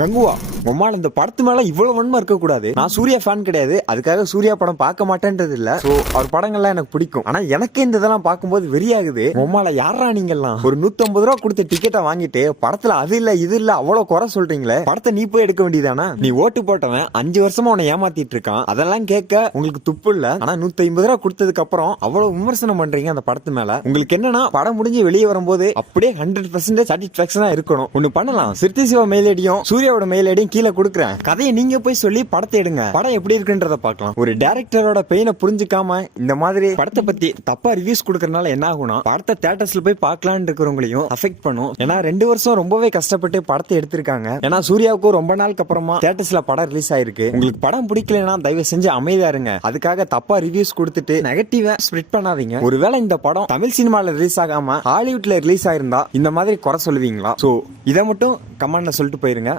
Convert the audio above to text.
கங்குவா, உம்மால இந்த படத்து மேல இவ்வளவு வன்மை இருக்க கூடாது. நான் சூர்யா ஃபேன் கிடையாது, அதுக்காக சூர்யா படம் பார்க்க மாட்டேன்றது இல்ல. சோ அவர் படங்கள்லாம் எனக்கு பிடிக்கும். ஆனா எனக்கு இந்த இதெல்லாம் பார்க்கும்போது வெறியாகுது. உம்மால யாரா நீங்கெல்லாம் ஒரு 150 ரூபா கொடுத்து டிக்கெட்டை வாங்கிட்டு படத்துல அது இல்ல இது இல்ல அவ்வளவு குறை சொல்றீங்களே, படத்தை நீ போய் எடுக்க வேண்டியதானா? நீ ஓட்டு போட்டவன் 5 வருஷமா உன்னை ஏமாத்திட்டு இருக்கான். அதெல்லாம் கேட்க உங்களுக்கு துப்பு இல்ல. ஆனா 150 ரூபா கொடுத்ததுக்கு அப்புறம் அவ்வளவு விமர்சனம் பண்றீங்க அந்த படத்து மேல. உங்களுக்கு என்னன்னா படம் முடிஞ்சு வெளியே வரும்போது அப்படியே 100% சாட்டிஸ்பாக்சனா இருக்கணும். ஒண்ணு பண்ணலாம், சிறுத்தை சிவா மெயில் ஐடியும் சூர்யாவோட மெயில் ஐடியும் கீழே கொடுக்குறேன். கதையை நீங்க போய் சொல்லி படத்தை எடுங்க. படம் எப்படி இருக்குன்றத பார்க்கலாம். ஒரு டைரக்டரோட பெயினை புரிஞ்சுக்காம இந்த மாதிரி படத்தை பத்தி தப்பா ரிவ்யூஸ் கொடுக்கறதுனால என்ன ஆகும்னா, படத்தை தியேட்டர்ஸ்ல போய் பார்க்கலான்னு இருக்கிறவங்களையும் அஃபெக்ட் பண்ணும். ஏன்னா 2 வருஷம் ரொம்பவே கஷ்டப்பட்டு படத்தை எடுத்திருக்காங்க. ஏன்னா சூர்யாவுக்கும் ரொம்ப நாளுக்கு அப்புறமா தியேட்டர்ஸ்ல படம் ரிலீஸ் ஆயிருக்கு. உங்களுக்கு படம் பிடிக்கலன்னா தயவு செஞ்சு அமைதியா இருங்க. அதுக்காக தப்பா ரிவ்யூஸ் கொடுத்துட்டு நெகட்டிவா ஸ்ப்ரெட் பண்ணாதீங்க. ஒருவேளை இந்த படம் தமிழ் சினிமால ரிலீஸ் ஆகாம ஹாலிவுட்ல ரிலீஸ் ஆயிருந்தா இந்த மாதிரி குறை சொல்லுவீங்களா? சோ இதை மட்டும் கமெண்ட்ல சொல்லிட்டு போயிருங்க.